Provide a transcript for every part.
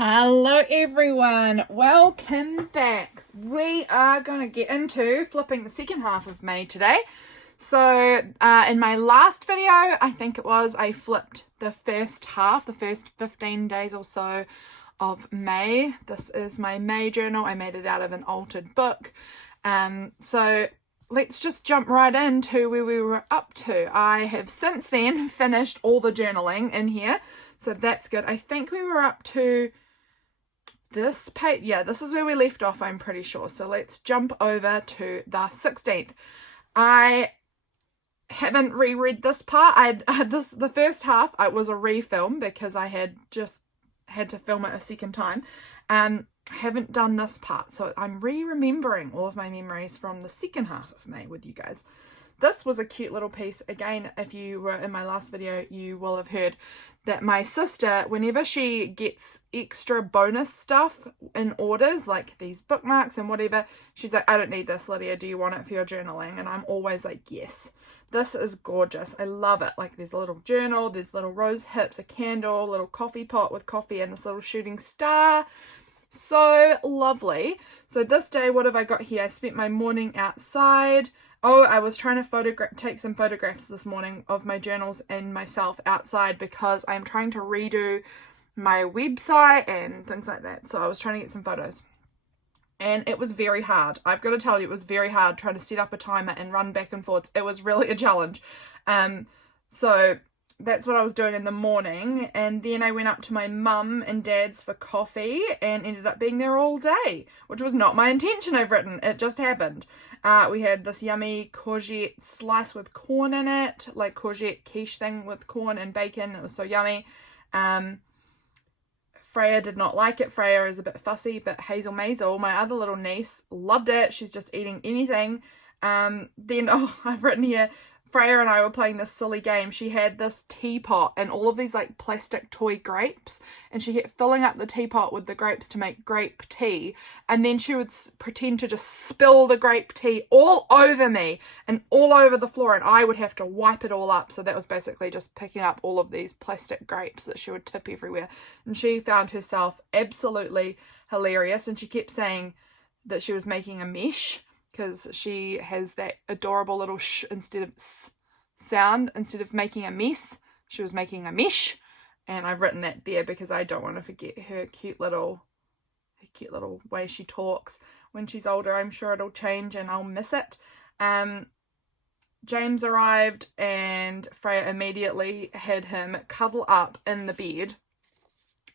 Hello everyone, welcome back. We are going to get into flipping the second half of May today. So in my last video, I think it was, I flipped the first half, the first 15 days or so of May. This is my May journal. I made it out of an altered book. So let's just jump right into where we were up to. I have since then finished all the journaling in here, so that's good. I think we were up to this page. Yeah, this is where we left off, I'm pretty sure. So let's jump over to the 16th. I haven't reread this part. The first half, it was a refilm because I had just had to film it a second time. I haven't done this part, so I'm remembering all of my memories from the second half of May with you guys. This was a cute little piece. Again, if you were in my last video, you will have heard that my sister, whenever she gets extra bonus stuff in orders, like these bookmarks and whatever, she's like, I don't need this, Lydia. Do you want it for your journaling? And I'm always like, yes. This is gorgeous. I love it. Like, there's a little journal, there's little rose hips, a candle, a little coffee pot with coffee, and this little shooting star. So lovely. So this day, what have I got here? I spent my morning outside. Oh, I was trying to take some photographs this morning of my journals and myself outside because I'm trying to redo my website and things like that. So I was trying to get some photos. And it was very hard. I've got to tell you, it was very hard trying to set up a timer and run back and forth. It was really a challenge. So that's what I was doing in the morning. And then I went up to my mum and dad's for coffee and ended up being there all day, which was not my intention, I've written. It just happened. We had this yummy courgette slice with corn in it, like courgette quiche thing with corn and bacon. It was so yummy. Freya did not like it. Freya is a bit fussy, but Hazel Maisel, my other little niece, loved it. She's just eating anything. Then, I've written here, Freya and I were playing this silly game. She had this teapot and all of these like plastic toy grapes, and she kept filling up the teapot with the grapes to make grape tea, and then she would pretend to just spill the grape tea all over me and all over the floor, and I would have to wipe it all up. So that was basically just picking up all of these plastic grapes that she would tip everywhere, and she found herself absolutely hilarious, and she kept saying that she was making a mesh, because she has that adorable little sh instead of s sound. Instead of making a mess, she was making a mesh. And I've written that there because I don't want to forget her cute little way she talks. When she's older, I'm sure it'll change and I'll miss it. James arrived and Freya immediately had him cuddle up in the bed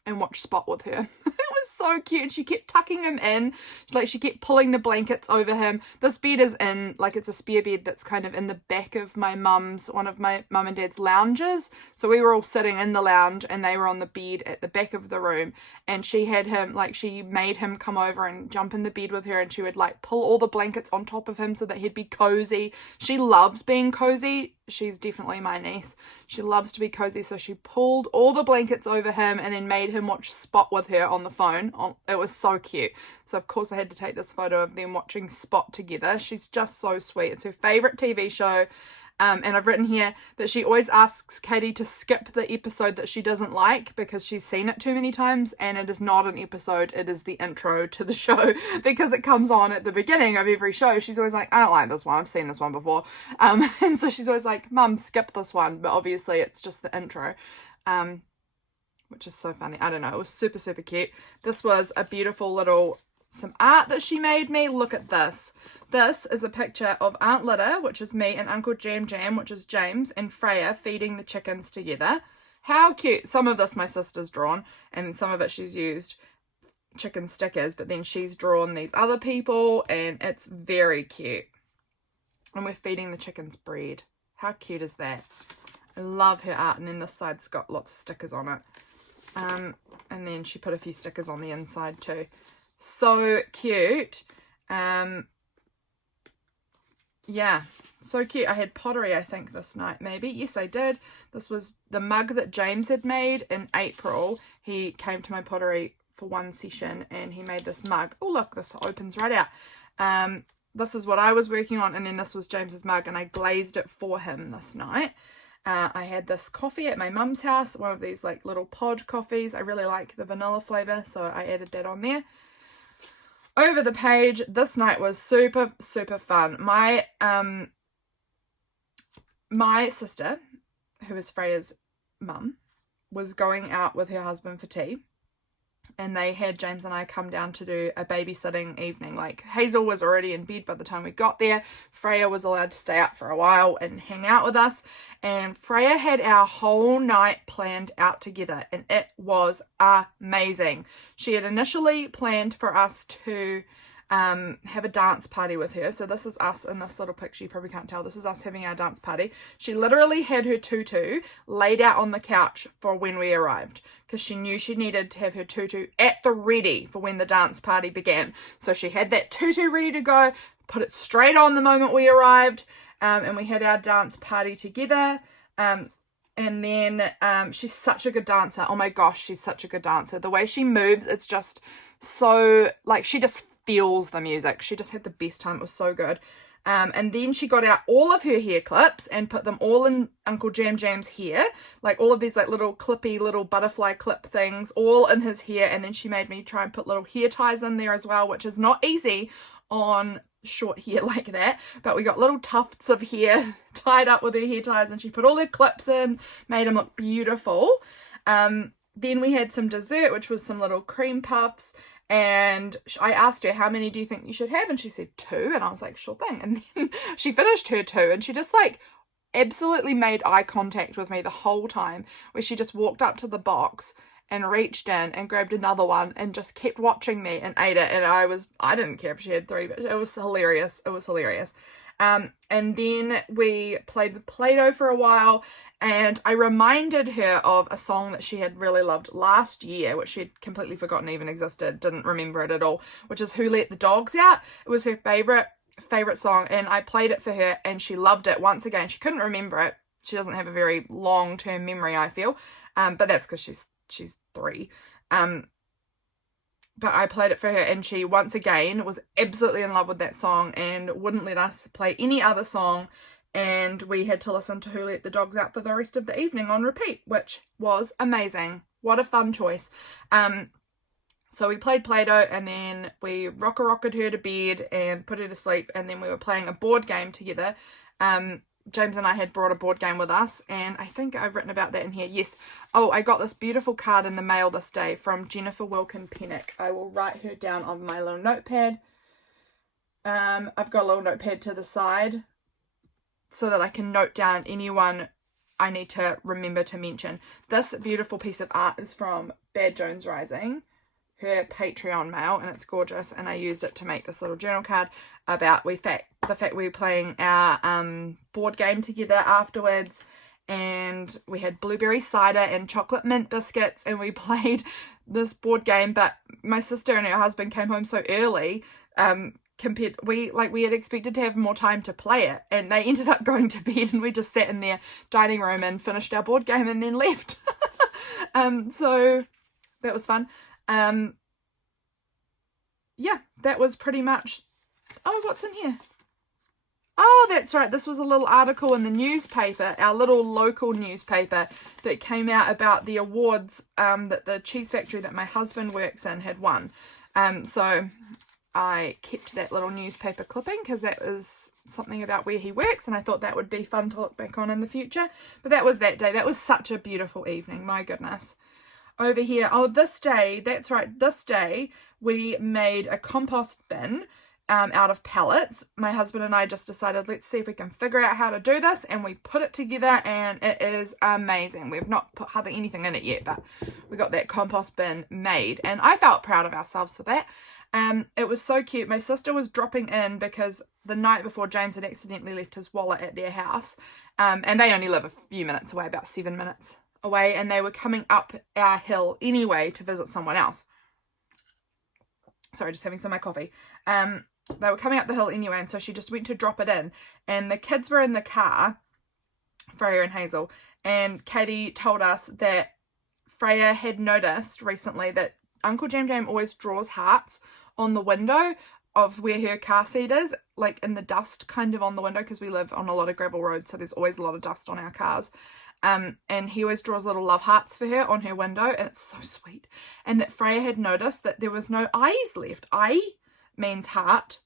and watch Spot with her. It was so cute. She kept tucking him in. Like, she kept pulling the blankets over him. This bed is in, like, it's a spare bed that's kind of in the back of one of my mum and dad's lounges. So we were all sitting in the lounge and they were on the bed at the back of the room. And she had him, like, she made him come over and jump in the bed with her, and she would, like, pull all the blankets on top of him so that he'd be cozy. She loves being cozy. She's definitely my niece. She loves to be cozy, so she pulled all the blankets over him and then made him watch Spot with her on the phone. It was so cute. So of course I had to take this photo of them watching Spot together. She's just so sweet. It's her favourite TV show. And I've written here that she always asks Katie to skip the episode that she doesn't like because she's seen it too many times, and it is not an episode, it is the intro to the show because it comes on at the beginning of every show. She's always like, I don't like this one, I've seen this one before. And so she's always like, Mum, skip this one, but obviously it's just the intro. Which is so funny. I don't know, it was super, super cute. This was a beautiful little some art that she made me. Look at this. This is a picture of Aunt Lydia, which is me, and Uncle Jam Jam, which is James, and Freya feeding the chickens together. How cute. Some of this my sister's drawn, and some of it she's used chicken stickers, but then she's drawn these other people, and it's very cute. And we're feeding the chickens bread. How cute is that? I love her art. And then this side's got lots of stickers on it. And then she put a few stickers on the inside too. So cute. Yeah, so cute. I had pottery, I think, this night, maybe. Yes, I did. This was the mug that James had made in April. He came to my pottery for one session and he made this mug. Oh, look, this opens right out. This is what I was working on, and then this was James's mug, and I glazed it for him this night. I had this coffee at my mum's house, one of these like little pod coffees. I really like the vanilla flavour, so I added that on there. Over the page, this night was super, super fun. My sister, who is Freya's mum, was going out with her husband for tea, and they had James and I come down to do a babysitting evening. Like, Hazel was already in bed by the time we got there. Freya was allowed to stay up for a while and hang out with us, and Freya had our whole night planned out together, and it was amazing. She had initially planned for us to have a dance party with her. So this is us in this little picture. You probably can't tell. This is us having our dance party. She literally had her tutu laid out on the couch for when we arrived, because she knew she needed to have her tutu at the ready for when the dance party began. So she had that tutu ready to go, put it straight on the moment we arrived, and we had our dance party together. And then she's such a good dancer. Oh my gosh, she's such a good dancer. The way she moves, it's just so, like, she just feels the music. She just had the best time. It was so good. And then she got out all of her hair clips and put them all in Uncle Jam Jam's hair, like all of these like little clippy little butterfly clip things all in his hair. And then she made me try and put little hair ties in there as well, which is not easy on short hair like that, but we got little tufts of hair tied up with her hair ties, and she put all her clips in, made them look beautiful. Then we had some dessert, which was some little cream puffs, and I asked her, how many do you think you should have? And she said 2, and I was like, sure thing. And then she finished her 2, and she just like absolutely made eye contact with me the whole time, where she just walked up to the box and reached in and grabbed another one and just kept watching me and ate it. And I didn't care if she had 3, but it was hilarious. It was hilarious. And then we played with Play-Doh for a while, and I reminded her of a song that she had really loved last year, which she had completely forgotten even existed, didn't remember it at all, which is Who Let the Dogs Out. It was her favorite song, and I played it for her, and she loved it. Once again, she couldn't remember it. She doesn't have a very long-term memory, I feel, but that's because she's 3. But I played it for her, and she once again was absolutely in love with that song and wouldn't let us play any other song, and we had to listen to Who Let the Dogs Out for the rest of the evening on repeat, which was amazing. What a fun choice. So we played Play-Doh, and then we rocked her to bed and put her to sleep, and then we were playing a board game together. James and I had brought a board game with us, and I think I've written about that in here. Yes. Oh, I got this beautiful card in the mail this day from Jennifer Wilkin Pennick. I will write her down on my little notepad. I've got a little notepad to the side so that I can note down anyone I need to remember to mention. This beautiful piece of art is from Bad Jones Rising, her Patreon mail, and it's gorgeous, and I used it to make this little journal card about the fact we were playing our board game together afterwards, and we had blueberry cider and chocolate mint biscuits, and we played this board game, but my sister and her husband came home so early, we had expected to have more time to play it, and they ended up going to bed, and we just sat in their dining room and finished our board game and then left. So that was fun. Yeah, that was pretty much. Oh, what's in here? Oh, that's right. This was a little article in the newspaper, our little local newspaper, that came out about the awards that the cheese factory that my husband works in had won. So I kept that little newspaper clipping because that was something about where he works, and I thought that would be fun to look back on in the future. But that was that day. That was such a beautiful evening. My goodness. Over here, oh, this day, that's right, this day we made a compost bin out of pallets. My husband and I just decided, let's see if we can figure out how to do this, and we put it together, and it is amazing. We've not put hardly anything in it yet, but we got that compost bin made, and I felt proud of ourselves for that. It was so cute. My sister was dropping in because the night before James had accidentally left his wallet at their house, and they only live a few minutes away, about 7 minutes away, and they were coming up our hill anyway to visit someone else. Sorry, just having some of my coffee. They were coming up the hill anyway, and so she just went to drop it in, and the kids were in the car, Freya and Hazel, and Katie told us that Freya had noticed recently that Uncle Jam Jam always draws hearts on the window of where her car seat is, like in the dust kind of on the window, because we live on a lot of gravel roads, so there's always a lot of dust on our cars. And he always draws little love hearts for her on her window, and it's so sweet. And that Freya had noticed that there was no eyes left. I means heart.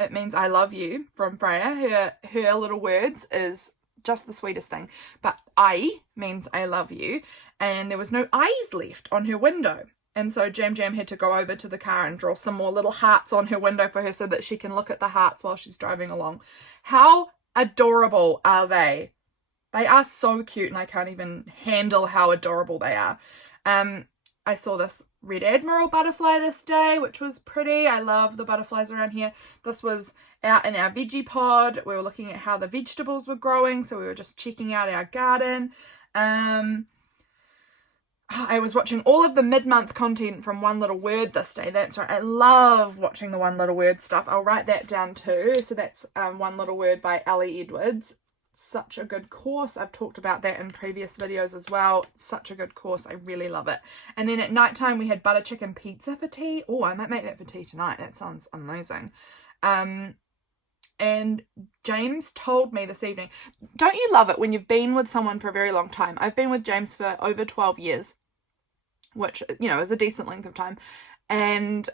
It means I love you from Freya. Her little words is just the sweetest thing. But I means I love you. And there was no eyes left on her window. And so Jam Jam had to go over to the car and draw some more little hearts on her window for her so that she can look at the hearts while she's driving along. How adorable are they? They are so cute, and I can't even handle how adorable they are. I saw this Red Admiral butterfly this day, which was pretty. I love the butterflies around here. This was out in our veggie pod. We were looking at how the vegetables were growing, so we were just checking out our garden. I was watching all of the mid-month content from One Little Word this day. That's right. I love watching the One Little Word stuff. I'll write that down too. So that's One Little Word by Ellie Edwards. Such a good course. I've talked about that in previous videos as well. Such a good course. I really love it. And then at night time we had butter chicken pizza for tea. Oh, I might make that for tea tonight. That sounds amazing. And James told me this evening, don't you love it when you've been with someone for a very long time? I've been with James for over 12 years, which, you know, is a decent length of time. And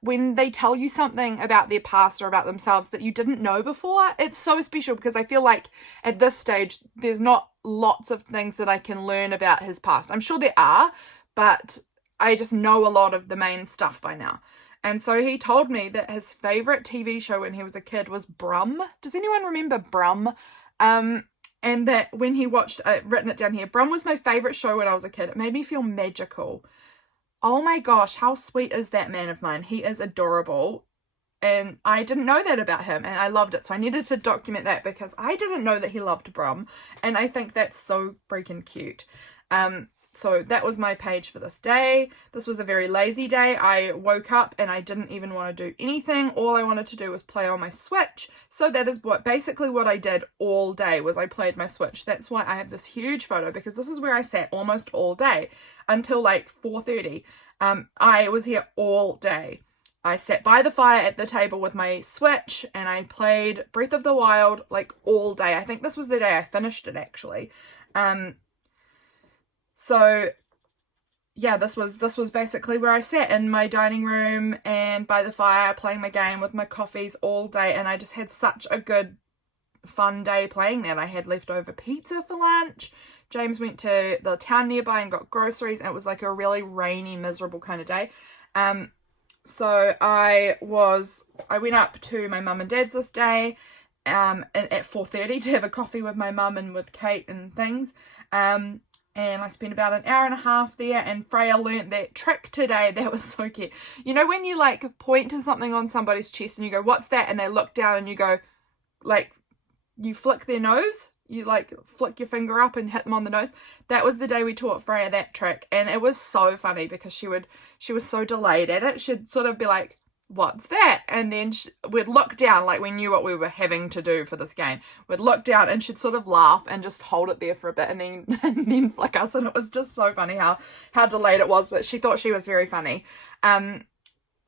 when they tell you something about their past or about themselves that you didn't know before, it's so special, because I feel like at this stage there's not lots of things that I can learn about his past. I'm sure there are, but I just know a lot of the main stuff by now. And so he told me that his favourite TV show when he was a kid was Brum. Does anyone remember Brum? And that when he watched, I've written it down here, Brum was my favourite show when I was a kid. It made me feel magical. Oh my gosh, how sweet is that man of mine? He is adorable. And I didn't know that about him, and I loved it. So I needed to document that, because I didn't know that he loved Brum. And I think that's so freaking cute. So that was my page for this day. This was a very lazy day. I woke up and I didn't even want to do anything. All I wanted to do was play on my Switch. So that is basically what I did all day, was I played my Switch. That's why I have this huge photo, because this is where I sat almost all day until like 4:30. I was here all day. I sat by the fire at the table with my Switch and I played Breath of the Wild like all day. I think this was the day I finished it, actually. So yeah, this was basically where I sat, in my dining room and by the fire, playing my game with my coffees all day, and I just had such a good fun day playing that. I had leftover pizza for lunch. James went to the town nearby and got groceries, and it was like a really rainy, miserable kind of day. So I went up to my mum and dad's this day at 4:30 to have a coffee with my mum and with Kate and things. And I spent about an hour and a half there, and Freya learnt that trick today. That was so cute. You know when you like point to something on somebody's chest and you go, what's that? And they look down and you go, like, you flick their nose. You like flick your finger up and hit them on the nose. That was the day we taught Freya that trick. And it was so funny, because she was so delayed at it. She'd sort of be like, what's that? And then we'd look down, like we knew what we were having to do for this game. We'd look down and she'd sort of laugh and just hold it there for a bit and then flick us. And it was just so funny how delayed it was, but she thought she was very funny.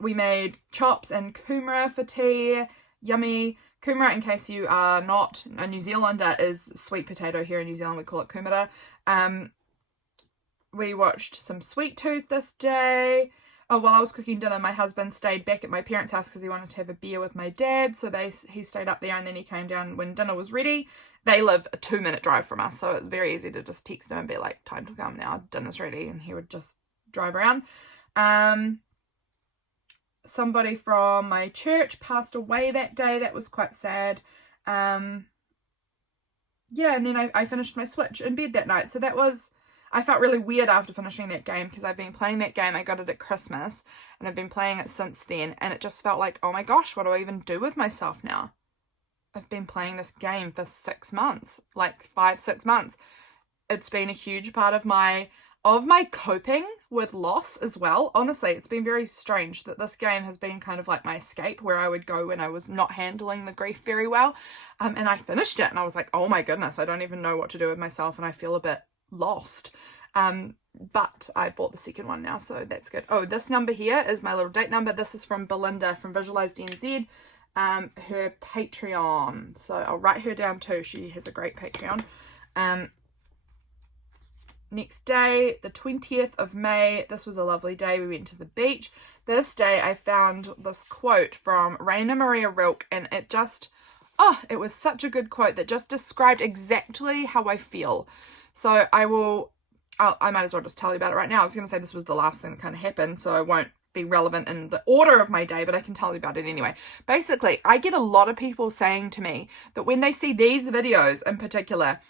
We made chops and kumara for tea. Yummy. Kumara, in case you are not a New Zealander, is sweet potato. Here in New Zealand we call it kumara. We watched some Sweet Tooth this day. Oh, while I was cooking dinner, my husband stayed back at my parents' house because he wanted to have a beer with my dad. So he stayed up there, and then he came down when dinner was ready. They live a 2-minute drive from us, so it's very easy to just text him and be like, time to come now, dinner's ready, and he would just drive around. Somebody from my church passed away that day. That was quite sad. Yeah, and then I finished my Switch in bed that night. So I felt really weird after finishing that game, because I've been playing that game. I got it at Christmas and I've been playing it since then, and it just felt like, oh my gosh, what do I even do with myself now? I've been playing this game for 6 months, like 5-6 months. It's been a huge part of my coping with loss as well. Honestly, it's been very strange that this game has been kind of like my escape, where I would go when I was not handling the grief very well. And I finished it and I was like, oh my goodness, I don't even know what to do with myself, and I feel a bit lost. but I bought the second one now, so that's good. Oh, this number here is my little date number. This is from Belinda from Visualized NZ, her Patreon. So I'll write her down too. She has a great Patreon. Next day, the 20th of May. This was a lovely day. We went to the beach. This day I found this quote from Raina Maria Rilke, and it just, it was such a good quote that just described exactly how I feel. So I might as well just tell you about it right now. I was going to say this was the last thing that kind of happened, so I won't be relevant in the order of my day, but I can tell you about it anyway. Basically, I get a lot of people saying to me that when they see these videos in particular,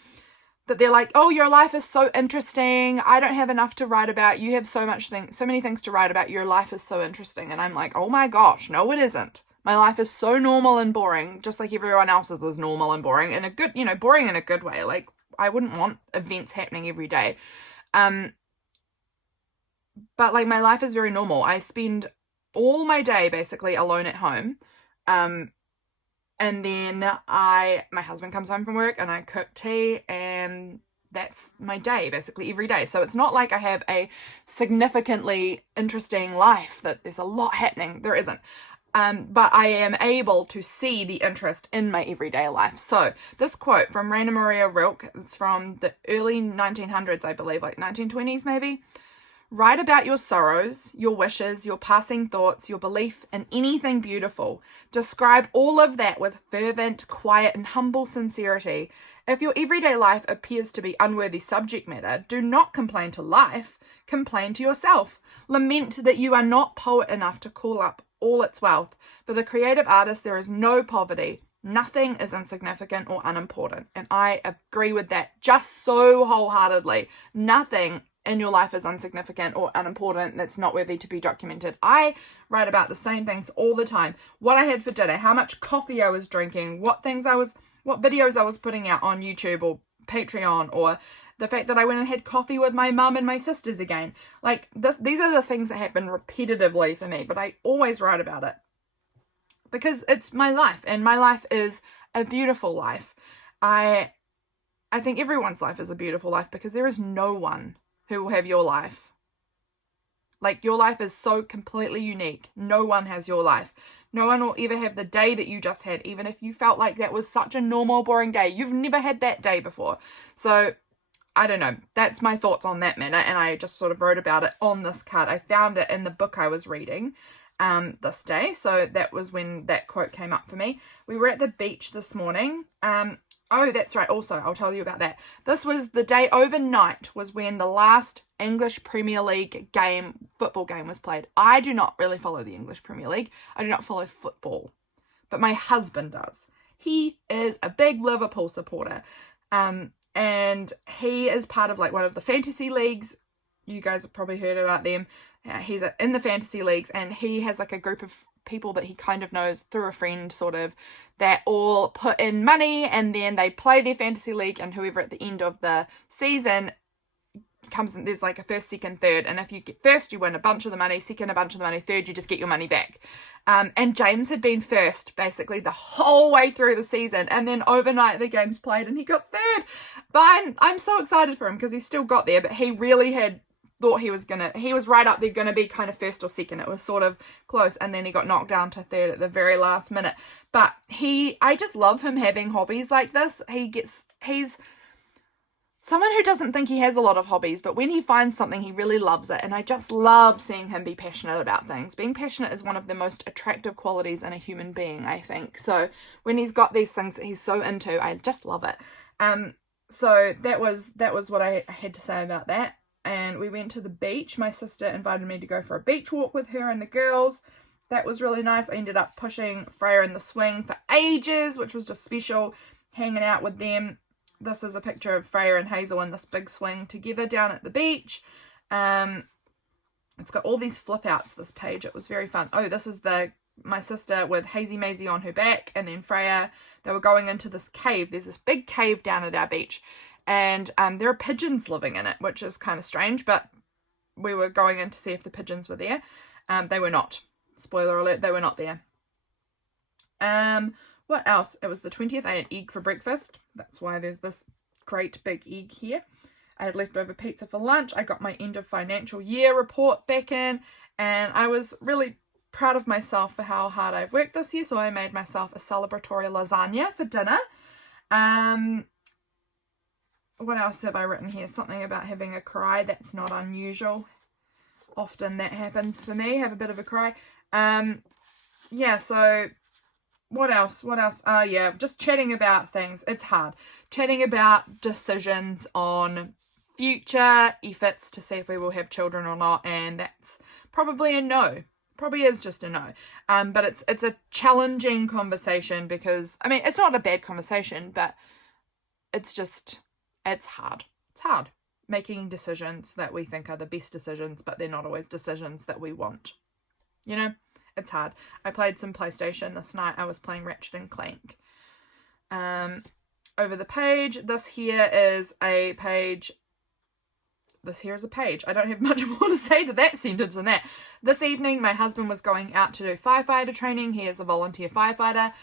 that they're like, oh, your life is so interesting. I don't have enough to write about. You have so many things to write about. Your life is so interesting. And I'm like, oh my gosh, no, it isn't. My life is so normal and boring, just like everyone else's is normal and boring in a good, boring in a good way. Like, I wouldn't want events happening every day. But like, my life is very normal. I spend all my day basically alone at home. And then my husband comes home from work and I cook tea, and that's my day basically every day. So it's not like I have a significantly interesting life, that there's a lot happening. There isn't. But I am able to see the interest in my everyday life. So this quote from Raina Maria Rilke, it's from the early 1900s, I believe, like 1920s maybe. Write about your sorrows, your wishes, your passing thoughts, your belief in anything beautiful. Describe all of that with fervent, quiet, and humble sincerity. If your everyday life appears to be unworthy subject matter, do not complain to life, complain to yourself. Lament that you are not poet enough to call up all its wealth. For the creative artist, there is no poverty. Nothing is insignificant or unimportant. And I agree with that just so wholeheartedly. Nothing in your life is insignificant or unimportant that's not worthy to be documented. I write about the same things all the time. What I had for dinner, how much coffee I was drinking, what videos I was putting out on YouTube or Patreon, or the fact that I went and had coffee with my mum and my sisters again. Like, these are the things that happen repetitively for me, but I always write about it because it's my life, and my life is a beautiful life. I think everyone's life is a beautiful life because there is no one who will have your life. Like, your life is so completely unique. No one has your life. No one will ever have the day that you just had, even if you felt like that was such a normal, boring day. You've never had that day before. So, I don't know. That's my thoughts on that matter, and I just sort of wrote about it on this card. I found it in the book I was reading this day, so that was when that quote came up for me. We were at the beach this morning. Oh, that's right. Also, I'll tell you about that. This was the day overnight was when the last English Premier League football game was played. I do not really follow the English Premier League. I do not follow football, but my husband does. He is a big Liverpool supporter. And he is part of like one of the fantasy leagues. You guys have probably heard about them. He's in the fantasy leagues, and he has like a group of people that he kind of knows through a friend sort of, that all put in money, and then they play their fantasy league, and whoever at the end of the season comes in, there's like a first, second, third, and if you get first you win a bunch of the money, second a bunch of the money, third you just get your money back. And James had been first basically the whole way through the season, and then overnight the game's played and he got third. But I'm so excited for him because he still got there, but he really had thought he was right up there, gonna be kind of first or second. It was sort of close, and then he got knocked down to third at the very last minute. But I just love him having hobbies like this. He's someone who doesn't think he has a lot of hobbies, but when he finds something, he really loves it. And I just love seeing him be passionate about things. Being passionate is one of the most attractive qualities in a human being, I think. So when he's got these things that he's so into, I just love it. So that was what I had to say about that. And we went to the beach. My sister invited me to go for a beach walk with her and the girls. That was really nice. I ended up pushing Freya in the swing for ages, which was just special, hanging out with them. This is a picture of Freya and Hazel in this big swing together down at the beach. It's got all these flip outs, this page. It was very fun. Oh, this is my sister with Hazy Maisie on her back, and then Freya. They were going into this cave. There's this big cave down at our beach, and there are pigeons living in it, which is kind of strange, but we were going in to see if the pigeons were there. They were not. Spoiler alert, they were not there. What else? It was the 20th. I had egg for breakfast. That's why there's this great big egg here. I had leftover pizza for lunch. I got my end of financial year report back in, and I was really proud of myself for how hard I've worked this year. So I made myself a celebratory lasagna for dinner. What else have I written here? Something about having a cry. That's not unusual. Often that happens for me. Have a bit of a cry. Yeah, so what else? Yeah, just chatting about things. It's hard. Chatting about decisions on future efforts to see if we will have children or not, and that's probably a no. Probably is just a no. But it's a challenging conversation because, I mean, it's not a bad conversation, but it's hard. It's hard making decisions that we think are the best decisions, but they're not always decisions that we want. You know, it's hard. I played some PlayStation this night. I was playing Ratchet and Clank. Over the page, this here is a page. I don't have much more to say to that sentence than that. This evening, my husband was going out to do firefighter training. He is a volunteer firefighter.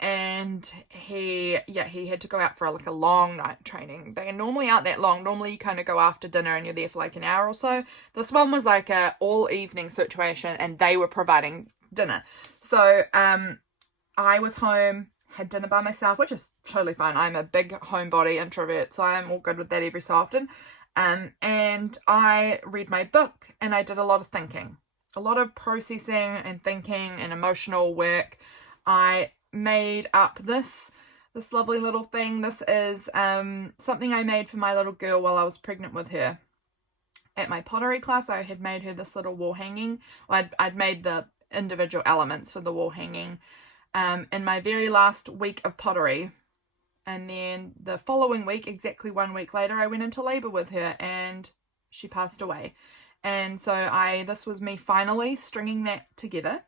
And he had to go out for a long night training. They are normally out that long. Normally you kind of go after dinner and you're there for like an hour or so. This one was like a all evening situation, and they were providing dinner. So I was home, had dinner by myself, which is totally fine. I'm a big homebody introvert, so I'm all good with that every so often. And I read my book, and I did a lot of thinking, a lot of processing and thinking and emotional work. I made up this lovely little thing. This is something I made for my little girl while I was pregnant with her. At my pottery class, I had made her this little wall hanging. I'd made the individual elements for the wall hanging in my very last week of pottery. And then the following week, exactly 1 week later, I went into labor with her and she passed away. And so this was me finally stringing that together,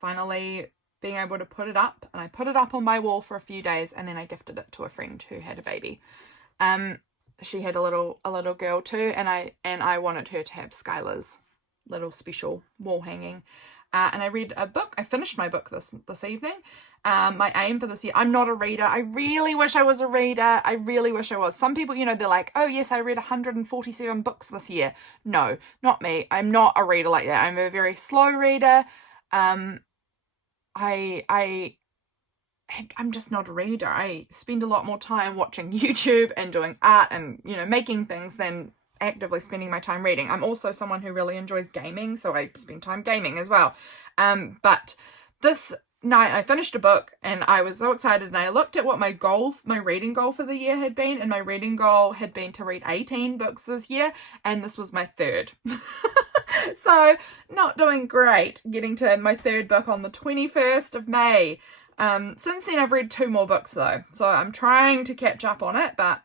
finally being able to put it up. And I put it up on my wall for a few days, and then I gifted it to a friend who had a baby. She had a little girl too, and I wanted her to have Skylar's little special wall hanging. And I read a book. I finished my book this evening. My aim for this year, I'm not a reader. I really wish I was a reader. I really wish I was. Some people, they're like, oh yes, I read 147 books this year. No, not me. I'm not a reader like that. I'm a very slow reader. I'm just not a reader. I spend a lot more time watching YouTube and doing art and, making things than actively spending my time reading. I'm also someone who really enjoys gaming, so I spend time gaming as well. But this night I finished a book and I was so excited, and I looked at what my reading goal for the year had been, and my reading goal had been to read 18 books this year, and this was my third. So not doing great, getting to my third book on the 21st of May. Since then I've read 2 more books though, so I'm trying to catch up on it, but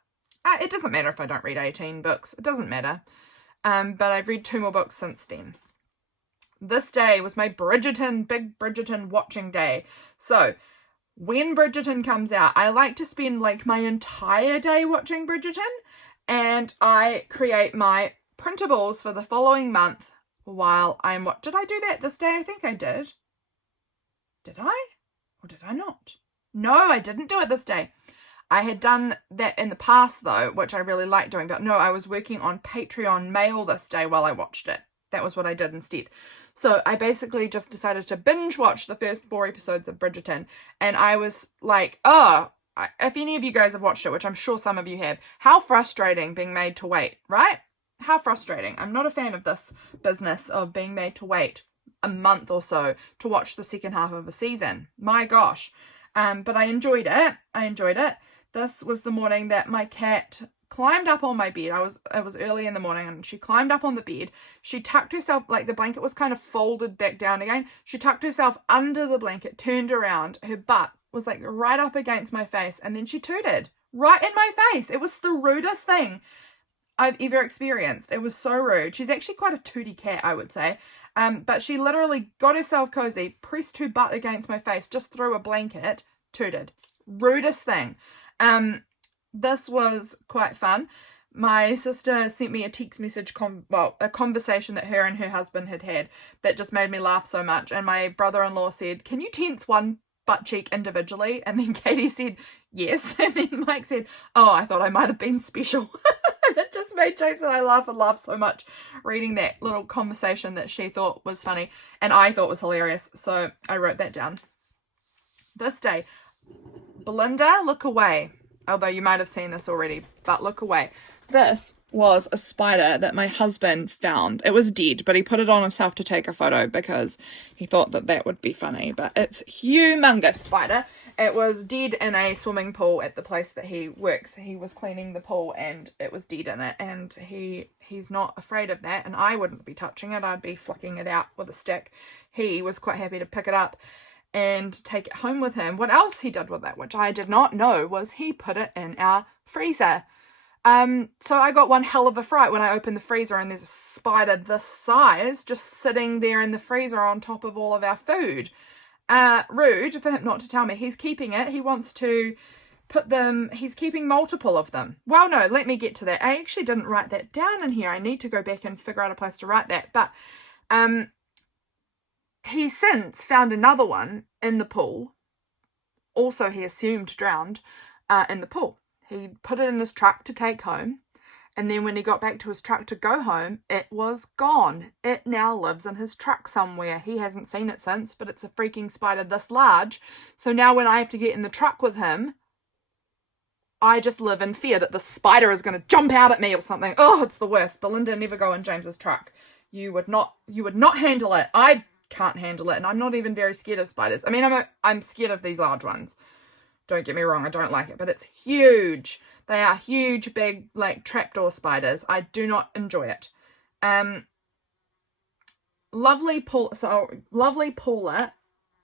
it doesn't matter if I don't read 18 books. It doesn't matter. But I've read 2 more books since then. This day was my big Bridgerton watching day. So when Bridgerton comes out, I like to spend like my entire day watching Bridgerton, and I create my printables for the following month while I'm did I do that this day? I think I did. Did I? Or did I not? No, I didn't do it this day. I had done that in the past though, which I really like doing, but no, I was working on Patreon mail this day while I watched it. That was what I did instead. So I basically just decided to binge watch the first 4 episodes of Bridgerton, and I was like, if any of you guys have watched it, which I'm sure some of you have, how frustrating being made to wait, right? How frustrating. I'm not a fan of this business of being made to wait a month or so to watch the second half of a season. My gosh. But I enjoyed it. This was the morning that my cat climbed up on my bed. It was early in the morning, and she climbed up on the bed. She tucked herself, like the blanket was kind of folded back down again. She tucked herself under the blanket, turned around. Her butt was like right up against my face, and then she tooted right in my face. It was the rudest thing I've ever experienced. It was so rude. She's actually quite a tooty cat, I would say. But she literally got herself cozy, pressed her butt against my face, just threw a blanket, tooted. Rudest thing. This was quite fun. My sister sent me a text message, a conversation that her and her husband had that just made me laugh so much. And my brother-in-law said, can you tense one butt cheek individually? And then Katie said, yes. And then Mike said, oh, I thought I might have been special. And it just made jokes, and I laugh so much reading that little conversation that she thought was funny and I thought was hilarious. So I wrote that down. This day, Belinda, look away. Although you might have seen this already, but look away. This was a spider that my husband found. It was dead, but he put it on himself to take a photo because he thought that that would be funny. But it's humongous spider. It was dead in a swimming pool at the place that he works. He was cleaning the pool and it was dead in it. And he's not afraid of that. And I wouldn't be touching it. I'd be flicking it out with a stick. He was quite happy to pick it up and take it home with him. What else he did with it, which I did not know, was he put it in our freezer. So I got one hell of a fright when I opened the freezer and there's a spider this size just sitting there in the freezer on top of all of our food. Rude for him not to tell me. He's keeping it. He wants to put them, he's keeping multiple of them. Well, no, let me get to that. I actually didn't write that down in here. I need to go back and figure out a place to write that. But, he since found another one in the pool. Also, he assumed drowned, in the pool. He put it in his truck to take home. And then when he got back to his truck to go home, it was gone. It now lives in his truck somewhere. He hasn't seen it since, but it's a freaking spider this large. So now when I have to get in the truck with him, I just live in fear that the spider is going to jump out at me or something. Oh, it's the worst. Belinda, never go in James's truck. You would not handle it. I can't handle it, and I'm not even very scared of spiders. I mean, I'm scared of these large ones. Don't get me wrong, I don't like it, but it's huge. They are huge, big, like trapdoor spiders. I do not enjoy it. Lovely Paula.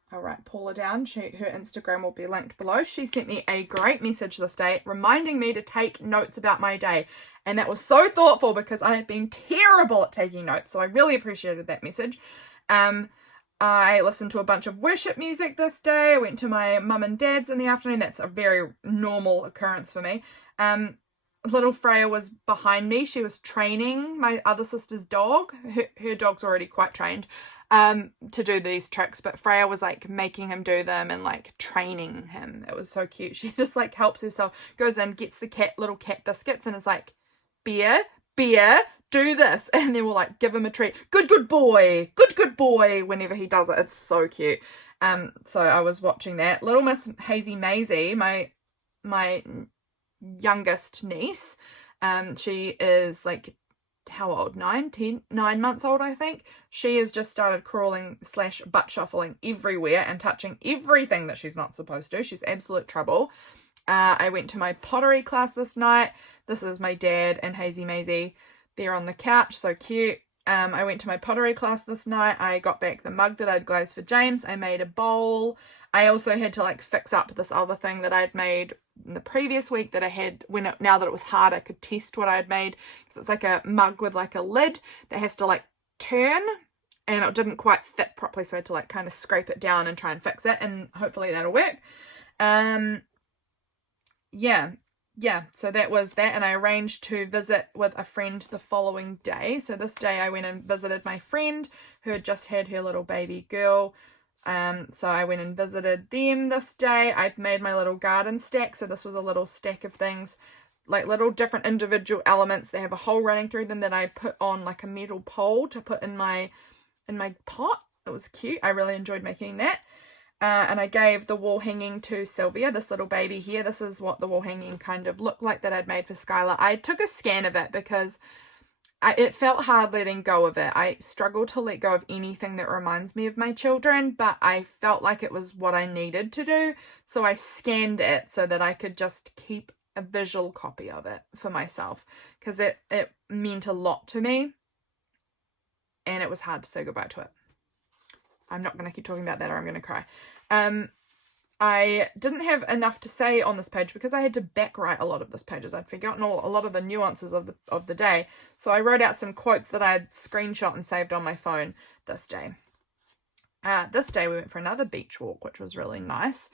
I'll write Paula down. Her Instagram will be linked below. She sent me a great message this day reminding me to take notes about my day. And that was so thoughtful because I have been terrible at taking notes. So I really appreciated that message. I listened to a bunch of worship music this day. I went to my mum and dad's in the afternoon. That's a very normal occurrence for me. Little Freya was behind me. She was training my other sister's dog. Her dog's already quite trained to do these tricks, but Freya was like making him do them and like training him. It was so cute. She just like helps herself, goes in, gets the little cat biscuits and is like, beer, do this, and then we'll like give him a treat. Good boy, good boy, whenever he does it. It's so cute. So I was watching that. Little Miss Hazy Maisie, my youngest niece, she is like, how old? 9 months old, I think. She has just started crawling / butt shuffling everywhere and touching everything that she's not supposed to. She's absolute trouble. I went to my pottery class this night. This is my dad and Hazy Maisie. They're on the couch, so cute. I went to my pottery class this night. I got back the mug that I'd glazed for James. I made a bowl. I also had to like fix up this other thing that I'd made in the previous week that I had now that it was hard, I could test what I had made. So it's like a mug with like a lid that has to like turn, and it didn't quite fit properly, so I had to like kind of scrape it down and try and fix it, and hopefully that'll work. Yeah, so that was that, and I arranged to visit with a friend the following day. So this day I went and visited my friend who had just had her little baby girl. So I went and visited them this day. I'd made my little garden stack. So this was a little stack of things, like little different individual elements that have a hole running through them that I put on like a metal pole to put in my pot. It was cute. I really enjoyed making that. And I gave the wall hanging to Sylvia, this little baby here. This is what the wall hanging kind of looked like that I'd made for Skylar. I took a scan of it because it felt hard letting go of it. I struggle to let go of anything that reminds me of my children, but I felt like it was what I needed to do. So I scanned it so that I could just keep a visual copy of it for myself, because it meant a lot to me and it was hard to say goodbye to it. I'm not going to keep talking about that or I'm going to cry. I didn't have enough to say on this page because I had to backwrite a lot of this pages. I'd forgotten a lot of the nuances of the day. So I wrote out some quotes that I had screenshot and saved on my phone this day. This day we went for another beach walk, which was really nice.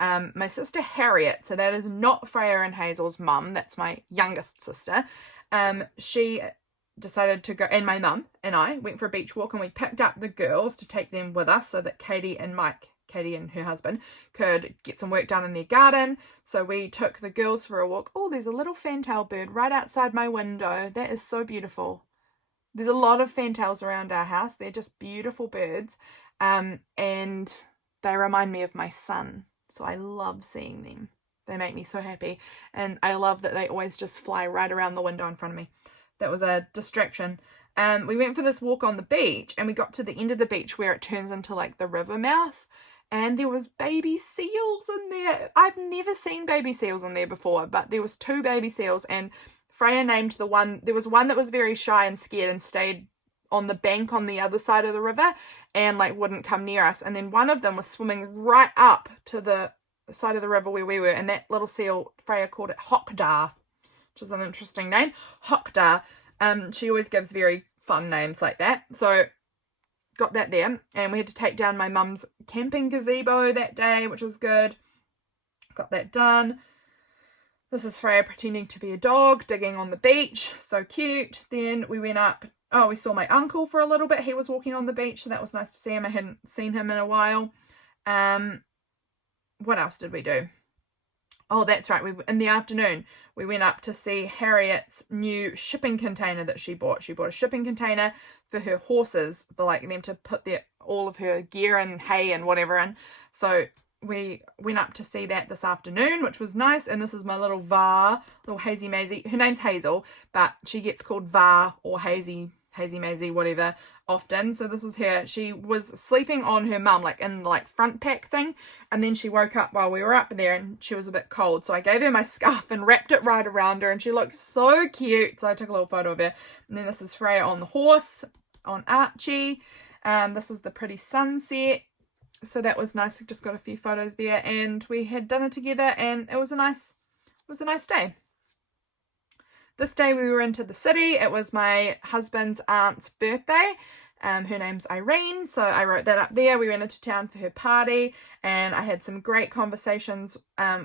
My sister Harriet, so that is not Freya and Hazel's mum, that's my youngest sister. She decided to go, and my mum and I went for a beach walk, and we picked up the girls to take them with us so that Katie and Mike Katie and her husband, could get some work done in their garden. So we took the girls for a walk. Oh, there's a little fantail bird right outside my window. That is so beautiful. There's a lot of fantails around our house. They're just beautiful birds. And they remind me of my son. So I love seeing them. They make me so happy. And I love that they always just fly right around the window in front of me. That was a distraction. We went for this walk on the beach, and we got to the end of the beach where it turns into like the river mouth, and there was baby seals in there. I've never seen baby seals in there before, but there was 2 baby seals, and Freya named the one. There was one that was very shy and scared and stayed on the bank on the other side of the river and like wouldn't come near us, and then one of them was swimming right up to the side of the river where we were, and that little seal, Freya called it Hokdar, which is an interesting name. Hokdar. She always gives very fun names like that. So got that there, and we had to take down my mum's camping gazebo that day, which was good. Got that done. This is Freya pretending to be a dog, digging on the beach. So cute. Then we went up. Oh, we saw my uncle for a little bit. He was walking on the beach, so that was nice to see him. I hadn't seen him in a while. What else did we do? Oh, that's right. In the afternoon, we went up to see Harriet's new shipping container that she bought. She bought a shipping container for her horses, for like them to put all of her gear and hay and whatever in. So we went up to see that this afternoon, which was nice. And this is my little Va, little Hazy Maisie. Her name's Hazel, but she gets called Va or Hazy Maisie, whatever, often. So this is her. She was sleeping on her mum, like in like front pack thing, and then she woke up while we were up there and she was a bit cold, so I gave her my scarf and wrapped it right around her, and she looked so cute. So I took a little photo of her. And then this is Freya on the horse, on Archie. This was the pretty sunset, so that was nice. I just got a few photos there, and we had dinner together, and it was a nice day. This day we were into the city. It was my husband's aunt's birthday. Her name's Irene, so I wrote that up there. We went into town for her party, and I had some great conversations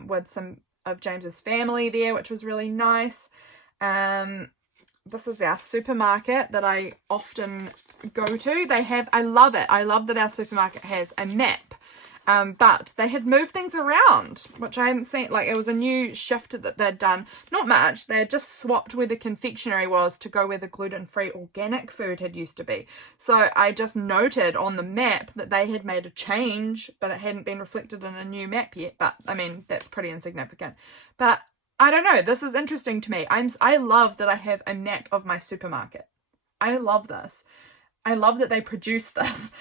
with some of James's family there, which was really nice. This is our supermarket that I often go to. I love it. I love that our supermarket has a map. But they had moved things around, which I hadn't seen. Like, it was a new shift that they'd done. Not much. They had just swapped where the confectionery was to go where the gluten-free organic food had used to be. So I just noted on the map that they had made a change, but it hadn't been reflected in a new map yet. But, I mean, that's pretty insignificant. But I don't know. This is interesting to me. I love that I have a map of my supermarket. I love this. I love that they produce this.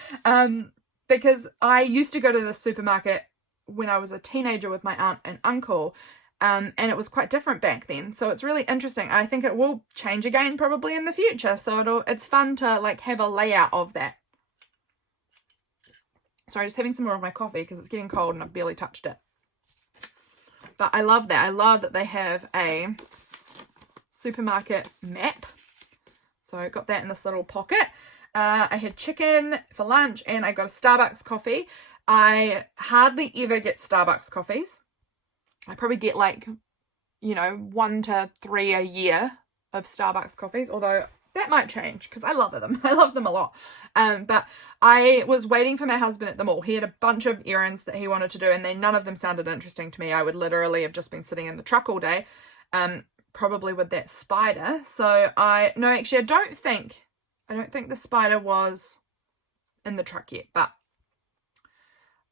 Because I used to go to the supermarket when I was a teenager with my aunt and uncle, and it was quite different back then. So it's really interesting. I think it will change again probably in the future. So it's fun to like have a layout of that. Sorry, just having some more of my coffee because it's getting cold and I've barely touched it. But I love that. I love that they have a supermarket map. So I got that in this little pocket. I had chicken for lunch, and I got a Starbucks coffee. I hardly ever get Starbucks coffees. I probably get 1 to 3 a year of Starbucks coffees, although that might change because I love them. I love them a lot. But I was waiting for my husband at the mall. He had a bunch of errands that he wanted to do, and none of them sounded interesting to me. I would literally have just been sitting in the truck all day, probably with that spider. So I don't think the spider was in the truck yet, but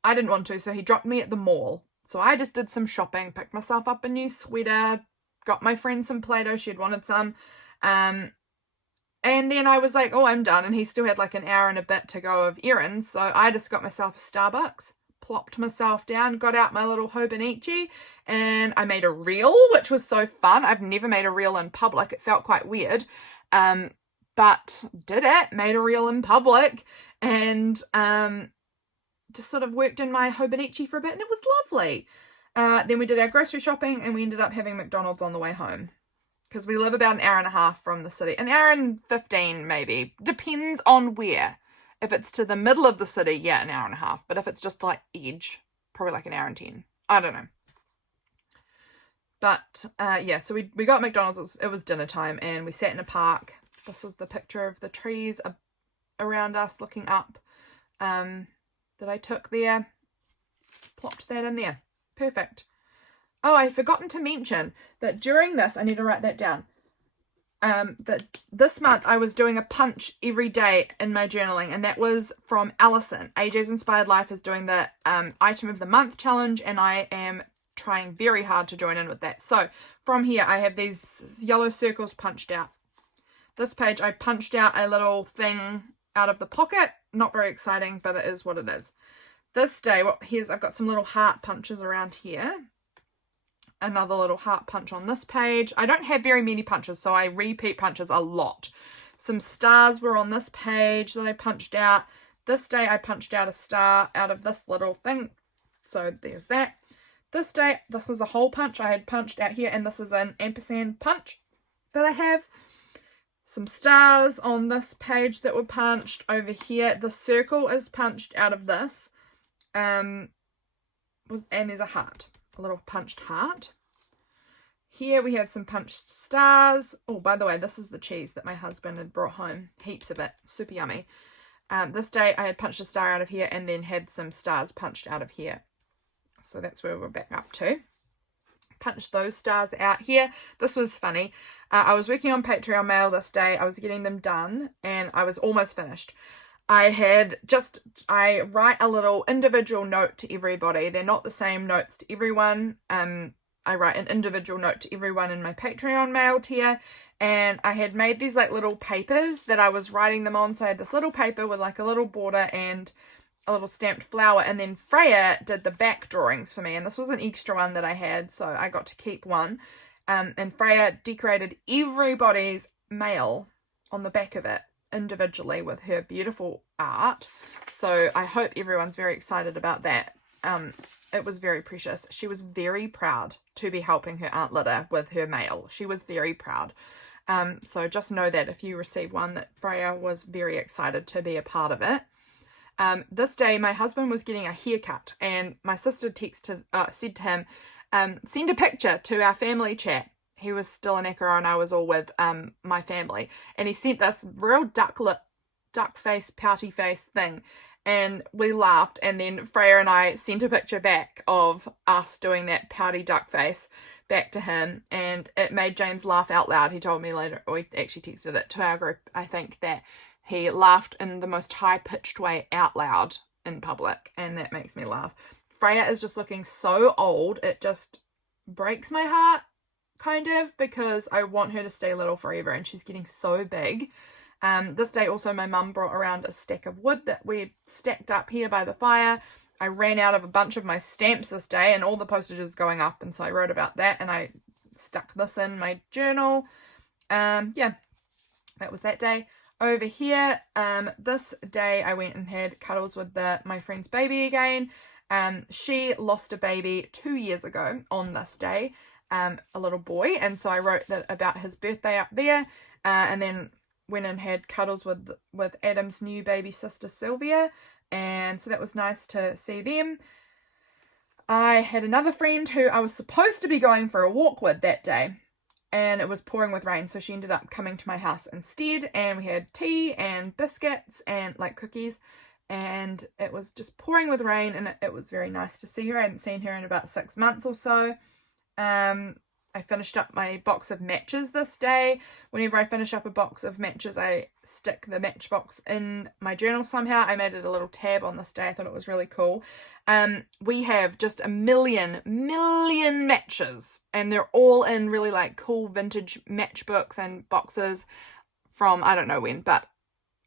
I didn't want to, so he dropped me at the mall. So I just did some shopping, picked myself up a new sweater, got my friend some Play-Doh, she had wanted some, and then I was like, oh, I'm done, and he still had like an hour and a bit to go of errands, so I just got myself a Starbucks, plopped myself down, got out my little Hobonichi, and I made a reel, which was so fun. I've never made a reel in public. It felt quite weird. But made a reel in public, and just sort of worked in my Hobonichi for a bit, and it was lovely. Then we did our grocery shopping, and we ended up having McDonald's on the way home because we live about an hour and a half from the city. An hour and 15 maybe. Depends on where. If it's to the middle of the city, yeah, an hour and a half. But if it's just like edge, probably like an hour and 10. I don't know. But yeah, so we got McDonald's. It was dinner time, and we sat in a park. This was the picture of the trees around us looking up that I took there. plopped that in there. Perfect. Oh, I've forgotten to mention that during this, I need to write that down. That this month I was doing a punch every day in my journaling, and that was from Allison. AJ's Inspired Life is doing the item of the month challenge, and I am trying very hard to join in with that. So from here I have these yellow circles punched out. This page I punched out a little thing out of the pocket. Not very exciting, but it is what it is. This day, I've got some little heart punches around here. Another little heart punch on this page. I don't have very many punches, so I repeat punches a lot. Some stars were on this page that I punched out. This day I punched out a star out of this little thing. So there's that. This day, this was a hole punch I had punched out here, and this is an ampersand punch that I have. Some stars on this page that were punched over here. The circle is punched out of this. And there's a heart. A little punched heart. Here we have some punched stars. Oh, by the way, this is the cheese that my husband had brought home. Heaps of it. Super yummy. This day I had punched a star out of here and then had some stars punched out of here. So that's where we're back up to. Punched those stars out here. This was funny. I was working on Patreon mail this day. I was getting them done and I was almost finished. I write a little individual note to everybody. They're not the same notes to everyone. I write an individual note to everyone in my Patreon mail tier. And I had made these like little papers that I was writing them on. So I had this little paper with like a little border and a little stamped flower. And then Freya did the back drawings for me. And this was an extra one that I had. So I got to keep one. And Freya decorated everybody's mail on the back of it individually with her beautiful art. So I hope everyone's very excited about that. It was very precious. She was very proud to be helping her Aunt Lydia with her mail. She was very proud. So just know that if you receive one, that Freya was very excited to be a part of it. This day my husband was getting a haircut and my sister said to him, send a picture to our family chat. He was still in Ekaro and I was all with my family. And he sent this real duck face, pouty face thing. And we laughed. And then Freya and I sent a picture back of us doing that pouty duck face back to him. And it made James laugh out loud. He told me later, we actually texted it to our group, I think, that he laughed in the most high-pitched way out loud in public. And that makes me laugh. Freya is just looking so old. It just breaks my heart. Kind of, because I want her to stay little forever and she's getting so big. This day also my mum brought around a stack of wood that we stacked up here by the fire. I ran out of a bunch of my stamps this day and all the postage is going up, and so I wrote about that and I stuck this in my journal. Yeah, that was that day. Over here, this day I went and had cuddles with my friend's baby again. She lost a baby 2 years ago on this day. A little boy, and so I wrote that about his birthday up there, and then went and had cuddles with Adam's new baby sister Sylvia, and so that was nice to see them. I had another friend who I was supposed to be going for a walk with that day, and it was pouring with rain, so she ended up coming to my house instead, and we had tea and biscuits and like cookies, and it was just pouring with rain, and it was very nice to see her. I hadn't seen her in about 6 months or so. I finished up my box of matches this day. Whenever I finish up a box of matches, I stick the matchbox in my journal somehow. I made it a little tab on this day. I thought it was really cool. We have just a million matches, and they're all in really like cool vintage matchbooks and boxes from I don't know when, but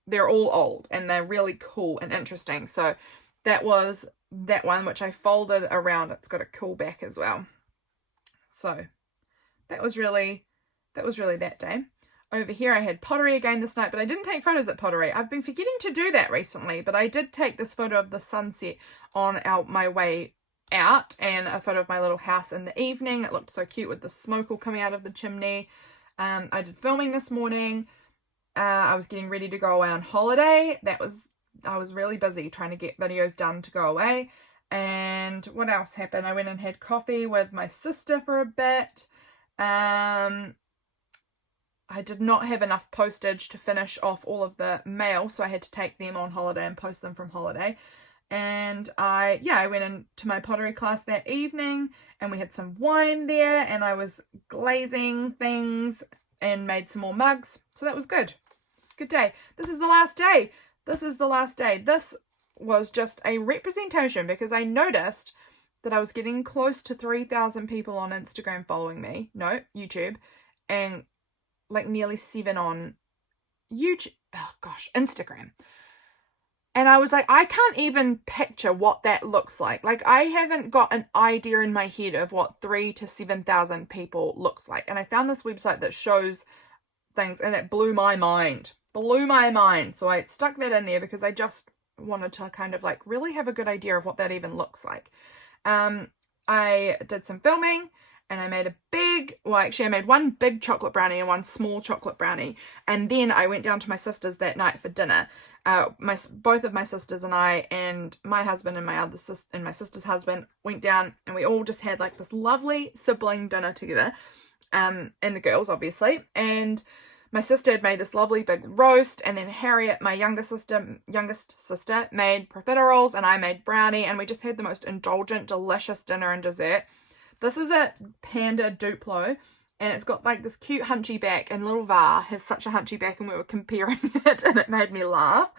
they're all old and they're really cool and interesting. So that was that one, which I folded around. It's got a cool back as well. So that was really that day. Over here I had Pottery again this night, but I didn't take photos at Pottery. I've been forgetting to do that recently, but I did take this photo of the sunset on my way out, and a photo of my little house in the evening. It looked so cute with the smoke all coming out of the chimney. I did filming this morning. I was getting ready to go away on holiday. I was really busy trying to get videos done to go away. And what else happened? I went and had coffee with my sister for a bit. I did not have enough postage to finish off all of the mail, so I had to take them on holiday and post them from holiday. And I went into my pottery class that evening, and we had some wine there, and I was glazing things and made some more mugs. So that was good. Good day. This is the last day. This is the last day. This was just a representation because I noticed that I was getting close to 3,000 people on Instagram following me. No, YouTube. And like nearly 7 on YouTube. Oh gosh, Instagram. And I was like, I can't even picture what that looks like. Like, I haven't got an idea in my head of what 3,000 to 7,000 people looks like. And I found this website that shows things, and it blew my mind. Blew my mind. So I stuck that in there because I just wanted to kind of like really have a good idea of what that even looks like. I did some filming, and I made I made one big chocolate brownie and one small chocolate brownie. And then I went down to my sister's that night for dinner. Both of my sisters and I, and my husband and my sister's husband went down, and we all just had like this lovely sibling dinner together. And the girls, obviously. And my sister had made this lovely big roast, and then Harriet, my youngest sister, made profiteroles, and I made brownie, and we just had the most indulgent, delicious dinner and dessert. This is a Panda Duplo, and it's got like this cute hunchy back, and little Va has such a hunchy back, and we were comparing it, and it made me laugh.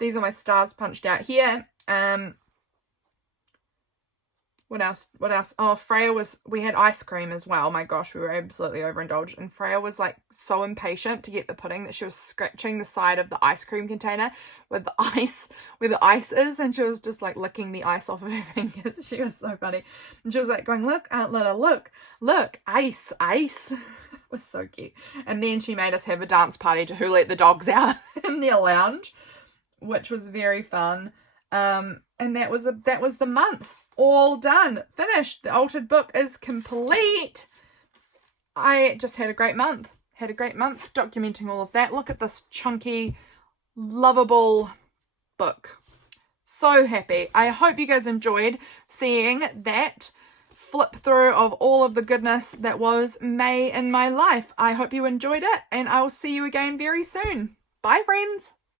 These are my stars punched out here. What else? Oh, we had ice cream as well. My gosh, we were absolutely overindulged. And Freya was like so impatient to get the pudding that she was scratching the side of the ice cream container with the ice, where the ice is. And she was just like licking the ice off of her fingers. She was so funny. And she was like going, look, Aunt Lida, look, ice. It was so cute. And then she made us have a dance party to who let the dogs out in their lounge, which was very fun. And that was the month. All done, finished. The altered book is complete. I just had a great month. Documenting all of that. Look at this chunky, lovable book. So happy. I hope you guys enjoyed seeing that flip through of all of the goodness that was May in my life. I hope you enjoyed it, and I will see you again very soon. Bye, friends.